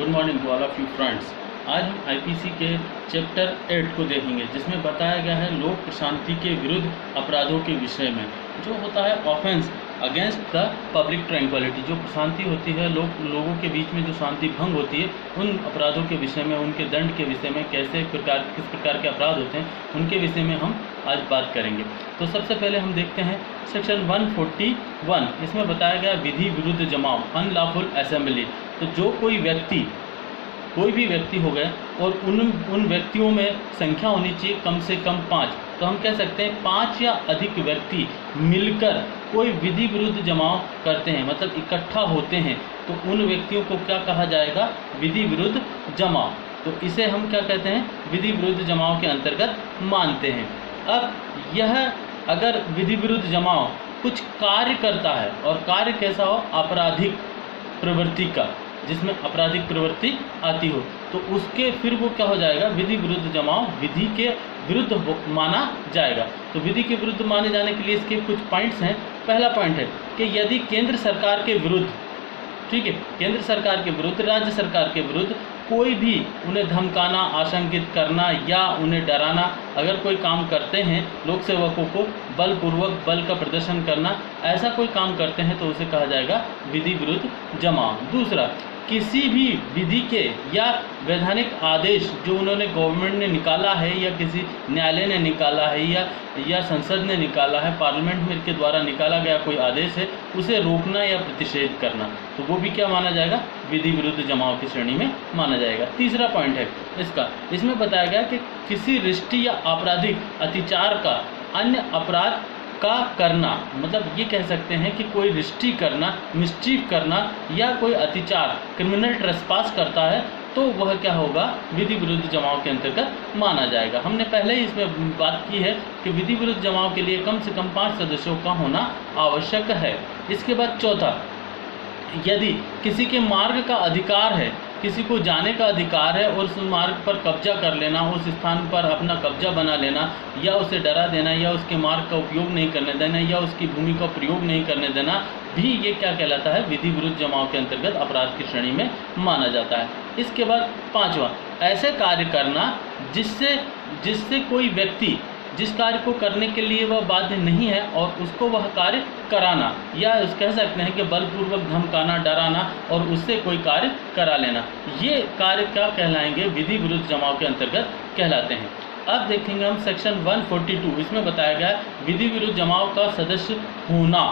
Good morning to all of you friends. आज हम IPC के चैप्टर 8 को देखेंगे, जिसमें बताया गया है लोक प्रशांति के विरुद्ध अपराधों के विषय में। जो होता है offence against the public tranquillity, जो प्रशांति होती है, लोगों के बीच में जो शांति भंग होती है, उन अपराधों के विषय में, उनके दंड के विषय में, किस प्रकार के अपराध होते हैं, उनके विषय में हम आज बात करेंगे। तो सबसे पहले हम देखते हैं सेक्शन 141। इसमें बताया गया विधि विरुद्ध जमाव, अनलॉफुल असेंबली। तो जो कोई भी व्यक्ति हो गए और उन व्यक्तियों में संख्या होनी चाहिए कम से कम 5। तो हम कह सकते हैं 5 या अधिक व्यक्ति मिलकर कोई विधि विरुद्ध जमाव करते हैं, मतलब इकट्ठा होते हैं, तो उन व्यक्तियों को क्या कहा जाएगा? विधि विरुद्ध जमाव। तो इसे हम क्या कहते हैं? विधि विरुद्ध जमाव के अंतर्गत मानते हैं। अब यह अगर विधि विरुद्ध जमाव कुछ कार्य करता है, और कार्य कैसा हो? आपराधिक प्रवृत्ति का, जिसमें आपराधिक प्रवृत्ति आती हो, तो उसके फिर वो क्या हो जाएगा? विधि विरुद्ध जमाव विधि के विरुद्ध माना जाएगा। तो विधि के विरुद्ध माने जाने के लिए इसके कुछ पॉइंट्स हैं। पहला पॉइंट है कि यदि केंद्र सरकार के विरुद्ध, ठीक है, केंद्र सरकार के विरुद्ध, राज्य सरकार के विरुद्ध कोई भी उन्हें धमकाना, आशंकित करना या उन्हें डराना, अगर कोई काम करते हैं, लोक सेवकों को बलपूर्वक बल का प्रदर्शन करना, ऐसा कोई काम करते हैं, तो उसे कहा जाएगा विधि विरुद्ध जमाव। दूसरा, किसी भी विधि के या वैधानिक आदेश जो उन्होंने गवर्नमेंट ने निकाला है, या किसी न्यायालय ने निकाला है, या संसद ने निकाला है, पार्लियामेंट में के द्वारा निकाला गया कोई आदेश है, उसे रोकना या प्रतिषेध करना, तो वो भी क्या माना जाएगा? विधि विरुद्ध जमाव की श्रेणी में माना जाएगा। तीसरा पॉइंट है इसमें बताया गया कि किसी रिष्टि या आपराधिक अत्याचार का अन्य अपराध का करना, मतलब ये कह सकते हैं कि कोई रिष्टि करना, मिसचीफ करना, या कोई अत्याचार, क्रिमिनल ट्रेसपास करता है, तो वह क्या होगा? विधि विरुद्ध जमाव के अंतर्गत माना जाएगा। हमने पहले ही इसमें बात की है कि विधि विरुद्ध जमाव के लिए कम से कम 5 सदस्यों का होना आवश्यक है। इसके बाद चौथा, यदि किसी के मार्ग का अधिकार है, किसी को जाने का अधिकार है, और उस मार्ग पर कब्जा कर लेना, उस स्थान पर अपना कब्जा बना लेना, या उसे डरा देना, या उसके मार्ग का उपयोग नहीं करने देना, या उसकी भूमि का प्रयोग नहीं करने देना, भी ये क्या कहलाता है? विधि विरुद्ध जमाव के अंतर्गत अपराध की श्रेणी में माना जाता है। इसके बाद पांचवा, ऐसे कार्य करना जिससे कोई व्यक्ति जिस कार्य को करने के लिए वह बाध्य नहीं है, और उसको वह कार्य कराना, या कह सकते हैं कि बलपूर्वक धमकाना, डराना, और उससे कोई कार्य करा लेना, ये कार्य क्या कहलाएंगे? विधि विरुद्ध जमाव के अंतर्गत कहलाते हैं। अब देखेंगे हम सेक्शन 142। इसमें बताया गया विधि विरुद्ध जमाव का सदस्य होना।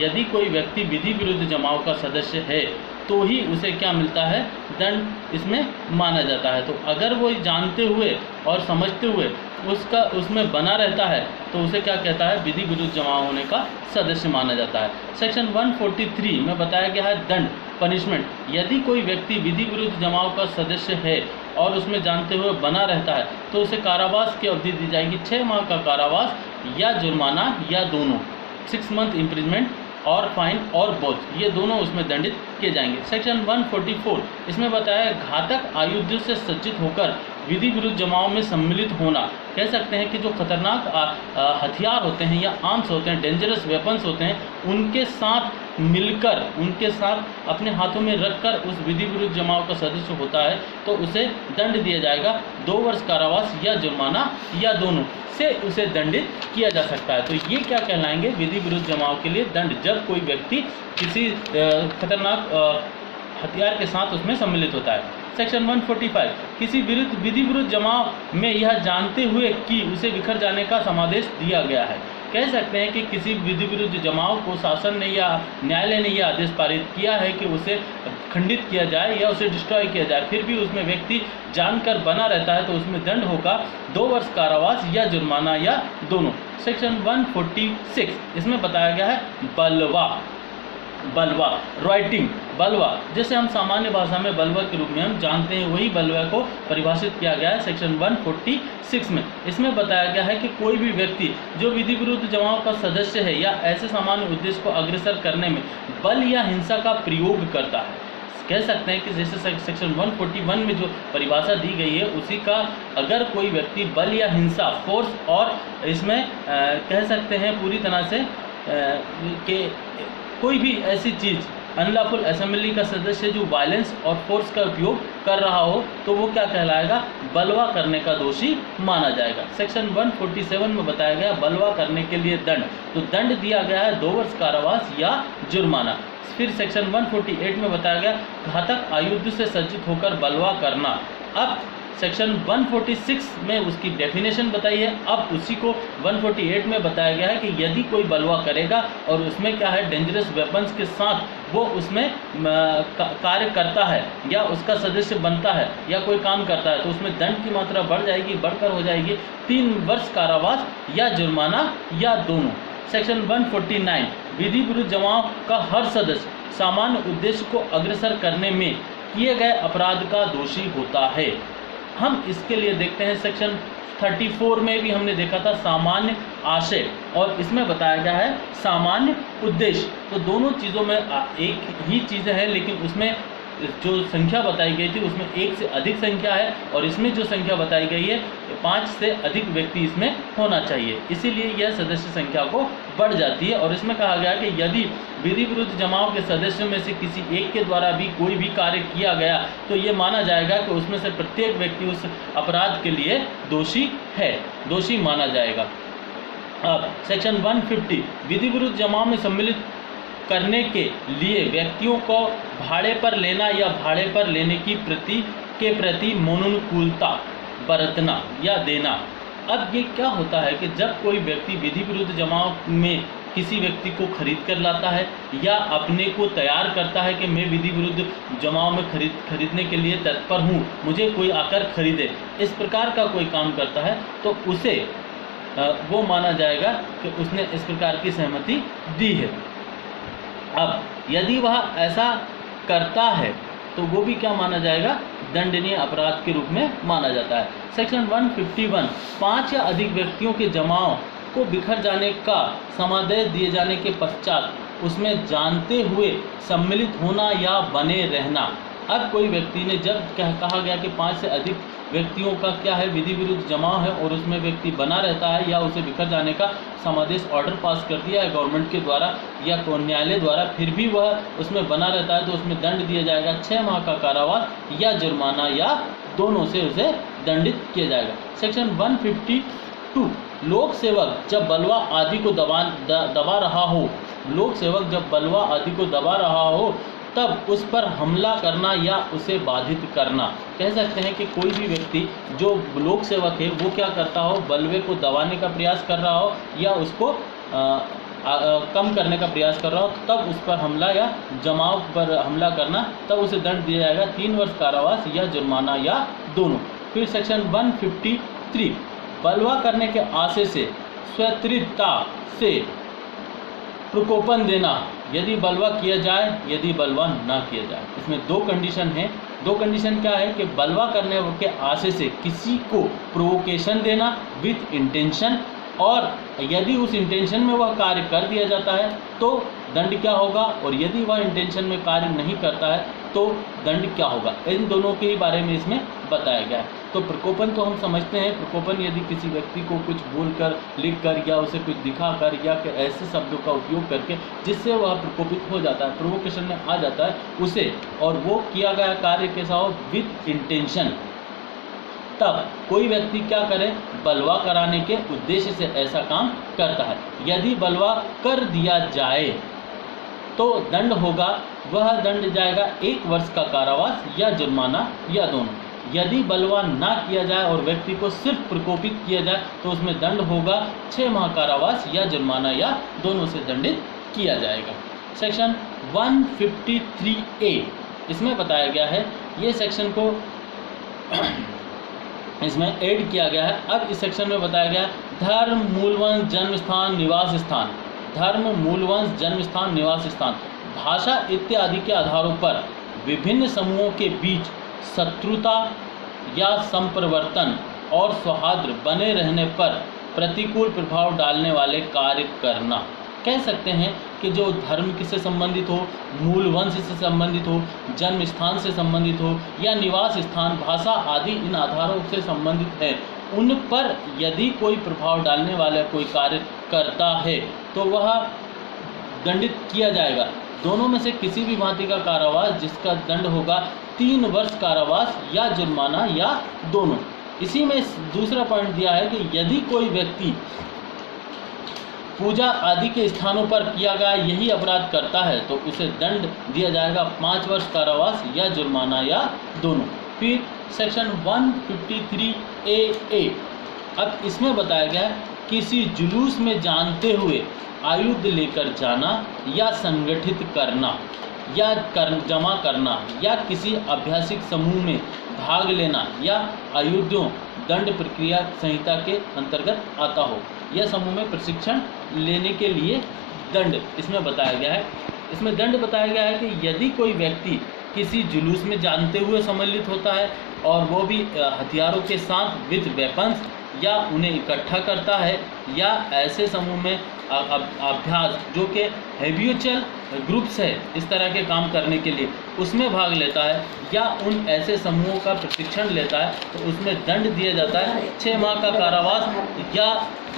यदि कोई व्यक्ति विधि विरुद्ध जमाव का सदस्य है, तो ही उसे क्या मिलता है? दंड इसमें माना जाता है। तो अगर वो जानते हुए और समझते हुए उसमें बना रहता है, तो उसे क्या कहता है? विधि विरुद्ध जमाव होने का सदस्य माना जाता है। सेक्शन 143 में बताया गया है दंड, पनिशमेंट। यदि कोई व्यक्ति विधि विरुद्ध जमाव का सदस्य है और उसमें जानते हुए बना रहता है, तो उसे कारावास की अवधि दी जाएगी, 6 माह का कारावास या जुर्माना, या दोनों, 6 मंथ इम्प्रिजमेंट और फाइन और बोझ, ये दोनों उसमें दंडित किए जाएंगे। सेक्शन 144 इसमें बताया घातक आयुध से सज्जित होकर विधि विरुद्ध जमाव में सम्मिलित होना। कह सकते हैं कि जो खतरनाक हथियार होते हैं या आर्म्स होते हैं, डेंजरस वेपन्स होते हैं, उनके साथ मिलकर, उनके साथ अपने हाथों में रखकर उस विधि विरुद्ध जमाव का सदस्य होता है, तो उसे दंड दिया जाएगा, 2 वर्ष कारावास या जुर्माना, या दोनों से उसे दंडित किया जा सकता है। तो ये क्या कहलाएंगे? विधि विरुद्ध जमाव के लिए दंड, जब कोई व्यक्ति किसी खतरनाक हथियार के साथ उसमें सम्मिलित होता है। सेक्शन 145 किसी विधि विरुद्ध जमाव में यह जानते हुए कि उसे बिखर जाने का समादेश दिया गया है। कह सकते हैं कि किसी विधि विरुद्ध जमाव को शासन ने या न्यायालय ने यह आदेश पारित किया है कि उसे खंडित किया जाए या उसे डिस्ट्रॉय किया जाए, फिर भी उसमें व्यक्ति जानकर बना रहता है, तो उसमें दंड होगा 2 वर्ष कारावास या जुर्माना, या दोनों। सेक्शन 146 इसमें बताया गया है बलवा, राइटिंग, बलवा, जैसे हम सामान्य भाषा में बलवा के रूप में हम जानते हैं, वही बलवा को परिभाषित किया गया है सेक्शन 146 में। इसमें बताया गया है कि कोई भी व्यक्ति जो विधि विरुद्ध जमाव का सदस्य है या ऐसे सामान्य उद्देश्य को अग्रसर करने में बल या हिंसा का प्रयोग करता है, कह सकते हैं कि जैसे सेक्शन 141 में जो परिभाषा दी गई है, उसी का अगर कोई व्यक्ति बल या हिंसा, फोर्स, और इसमें कह सकते हैं पूरी तरह से कि कोई भी ऐसी चीज़ अनलॉफुल असेंबली का सदस्य जो वायलेंस और फोर्स का उपयोग कर रहा हो तो वो क्या कहलाएगा, बलवा करने का दोषी माना जाएगा। सेक्शन 147 में बताया गया बलवा करने के लिए दंड, तो दंड दिया गया है 2 वर्ष कारावास या जुर्माना। फिर सेक्शन 148 में बताया गया घातक आयुध से सज्जित होकर बलवा करना। अब सेक्शन 146 में उसकी डेफिनेशन बताई है, अब उसी को 148 में बताया गया है कि यदि कोई बलवा करेगा और उसमें क्या है डेंजरस वेपन्स के साथ वो उसमें कार्य करता है या उसका सदस्य बनता है या कोई काम करता है तो उसमें दंड की मात्रा बढ़ जाएगी, बढ़कर हो जाएगी 3 वर्ष कारावास या जुर्माना या दोनों। सेक्शन 149 विधि विरुद्ध जमाव का हर सदस्य सामान्य उद्देश्य को अग्रसर करने में किए गए अपराध का दोषी होता है। हम इसके लिए देखते हैं सेक्शन 34 में भी हमने देखा था सामान्य आशय और इसमें बताया गया है सामान्य उद्देश्य। तो दोनों चीज़ों में एक ही चीज़ें हैं लेकिन उसमें जो संख्या बताई गई थी उसमें 1 से अधिक संख्या है और इसमें जो संख्या बताई गई है 5 से अधिक व्यक्ति इसमें होना चाहिए, इसीलिए यह सदस्य संख्या को बढ़ जाती है। और इसमें कहा गया कि यदि विधि विरुद्ध जमाव के सदस्यों में से किसी एक के द्वारा भी कोई भी कार्य किया गया तो ये माना जाएगा कि उसमें से प्रत्येक व्यक्ति उस अपराध के लिए दोषी है, दोषी माना जाएगा। अब सेक्शन 150 विधि विरुद्ध जमाव में सम्मिलित करने के लिए व्यक्तियों को भाड़े पर लेना या भाड़े पर लेने की प्रति मनोनुकूलता बरतना या देना। अब ये क्या होता है कि जब कोई व्यक्ति विधि विरुद्ध जमाव में किसी व्यक्ति को खरीद कर लाता है या अपने को तैयार करता है कि मैं विधि विरुद्ध जमाव में खरीदने के लिए तत्पर हूँ, मुझे कोई आकर खरीदे, इस प्रकार का कोई काम करता है तो उसे वो माना जाएगा कि उसने इस प्रकार की सहमति दी है। अब यदि वह ऐसा करता है तो वो भी क्या माना जाएगा, दंडनीय अपराध के रूप में माना जाता है। सेक्शन 151 5 या अधिक व्यक्तियों के जमाव को बिखर जाने का समादेश दिए जाने के पश्चात उसमें जानते हुए सम्मिलित होना या बने रहना। अब कोई व्यक्ति ने जब कहा गया कि 5 से अधिक व्यक्तियों का क्या है विधि विरुद्ध जमाव है और उसमें व्यक्ति बना रहता है या उसे बिखर जाने का समादेश ऑर्डर पास कर दिया है गवर्नमेंट के द्वारा या न्यायालय द्वारा, फिर भी वह उसमें बना रहता है तो उसमें दंड दिया जाएगा 6 माह का कारावास या जुर्माना या दोनों से उसे दंडित किया जाएगा। सेक्शन 152 लोक सेवक जब बलवा आदि को दबा रहा हो, लोक सेवक जब बलवा आदि को दबा रहा हो तब उस पर हमला करना या उसे बाधित करना। कह सकते हैं कि कोई भी व्यक्ति जो लोक सेवक है वो क्या करता हो, बलवे को दबाने का प्रयास कर रहा हो या उसको कम करने का प्रयास कर रहा हो, तब उस पर हमला या जमाव पर हमला करना, तब उसे दंड दिया जाएगा 3 वर्ष कारावास या जुर्माना या दोनों। फिर सेक्शन 153 बलवा करने के आशय से स्वतंत्रता से प्रकोपन देना, यदि बलवा किया जाए यदि बलवा ना किया जाए। इसमें 2 कंडीशन हैं। 2 कंडीशन क्या है कि बलवा करने के आशय से किसी को प्रोवोकेशन देना विथ इंटेंशन, और यदि उस इंटेंशन में वह कार्य कर दिया जाता है तो दंड क्या होगा, और यदि वह इंटेंशन में कार्य नहीं करता है तो दंड क्या होगा। इन दोनों के बारे में इसमें बताया गया है। तो प्रकोपन तो हम समझते हैं, प्रकोपन यदि किसी व्यक्ति को कुछ बोलकर, लिखकर या उसे कुछ दिखाकर या ऐसे शब्दों का उपयोग करके जिससे वह प्रकोपित हो जाता है, प्रोवोकेशन में आ जाता है उसे, और वो किया गया कार्य कैसा हो, विथ इंटेंशन, तब कोई व्यक्ति क्या करे, बलवा कराने के उद्देश्य से ऐसा काम करता है। यदि बलवा कर दिया जाए तो दंड होगा, वह दंड जाएगा 1 वर्ष का कारावास या जुर्माना या दोनों। यदि बलवा ना किया जाए और व्यक्ति को सिर्फ प्रकोपित किया जाए तो उसमें दंड होगा 6 माह कारावास या जुर्माना या दोनों से दंडित किया जाएगा। सेक्शन 153A इसमें बताया गया है, ये सेक्शन को इसमें ऐड किया गया है। अब इस सेक्शन में बताया गया धर्म, मूलवंश, जन्म स्थान, निवास स्थान, धर्म, मूलवंश, जन्म स्थान, निवास स्थान, भाषा इत्यादि के आधारों पर विभिन्न समूहों के बीच शत्रुता या संप्रवर्तन और सौहार्द बने रहने पर प्रतिकूल प्रभाव डालने वाले कार्य करना। कह सकते हैं कि जो धर्म से संबंधित हो, मूल वंश से संबंधित हो, जन्म स्थान से संबंधित हो या निवास स्थान, भाषा आदि इन आधारों से संबंधित है, उन पर यदि कोई प्रभाव डालने वाला कोई कार्य करता है तो वह दंडित किया जाएगा। दोनों में से किसी भी भांति का कारावास जिसका दंड होगा 3 वर्ष कारावास या जुर्माना या दोनों। इसी में दूसरा पॉइंट दिया है कि यदि कोई व्यक्ति पूजा आदि के स्थानों पर किया गया यही अपराध करता है तो उसे दंड दिया जाएगा 5 वर्ष कारावास या जुर्माना या दोनों। फिर सेक्शन 153A। अब इसमें बताया गया है किसी जुलूस में जानते हुए आयुध लेकर जाना या संगठित करना या जमा करना या किसी अभ्यासिक समूह में भाग लेना या आयुधों दंड प्रक्रिया संहिता के अंतर्गत आता हो या समूह में प्रशिक्षण लेने के लिए दंड इसमें बताया गया है। इसमें दंड बताया गया है कि यदि कोई व्यक्ति किसी जुलूस में जानते हुए सम्मिलित होता है और वो भी हथियारों के साथ विथ वेपन्स या उन्हें इकट्ठा करता है या ऐसे समूह में अभ्यास जो कि हैबिचुअल ग्रुप्स है इस तरह के काम करने के लिए उसमें भाग लेता है या उन ऐसे समूहों का प्रशिक्षण लेता है तो उसमें दंड दिया जाता है 6 माह का कारावास या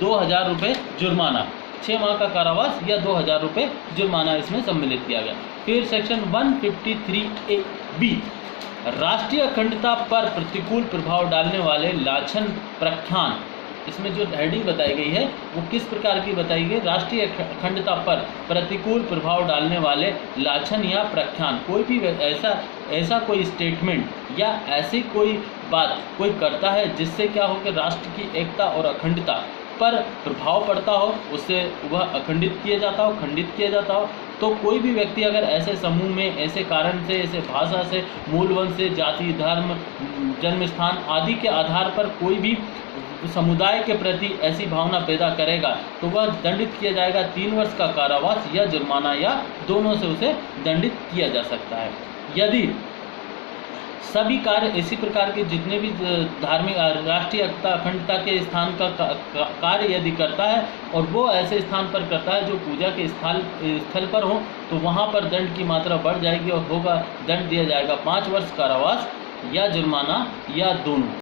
2000 रुपये जुर्माना। 6 माह का कारावास या 2000 रुपये जुर्माना इसमें सम्मिलित किया गया। फिर सेक्शन 153A(b) राष्ट्रीय अखंडता पर प्रतिकूल प्रभाव डालने वाले लाछन प्रख्यान। इसमें जो हेडिंग बताई गई है वो किस प्रकार की बताई गई? राष्ट्रीय अखंडता पर प्रतिकूल प्रभाव डालने वाले लाछन या प्रख्यान। कोई भी ऐसा कोई स्टेटमेंट या ऐसी कोई बात कोई करता है जिससे क्या हो कि राष्ट्र की एकता और अखंडता पर प्रभाव पड़ता हो, उससे वह अखंडित किया जाता हो, खंडित किया जाता हो, तो कोई भी व्यक्ति अगर ऐसे समूह में ऐसे कारण से, ऐसे भाषा से, मूल वंश से, जाति, धर्म, जन्म स्थान आदि के आधार पर कोई भी समुदाय के प्रति ऐसी भावना पैदा करेगा तो वह दंडित किया जाएगा 3 वर्ष का कारावास या जुर्माना या दोनों से उसे दंडित किया जा सकता है। यदि सभी कार्य इसी प्रकार के जितने भी धार्मिक राष्ट्रीय एकता अखंडता के स्थान का कार्य यदि करता है और वो ऐसे स्थान पर करता है जो पूजा के स्थल पर हो तो वहाँ पर दंड की मात्रा बढ़ जाएगी और होगा दंड दिया जाएगा 5 वर्ष कारावास या जुर्माना या दोनों।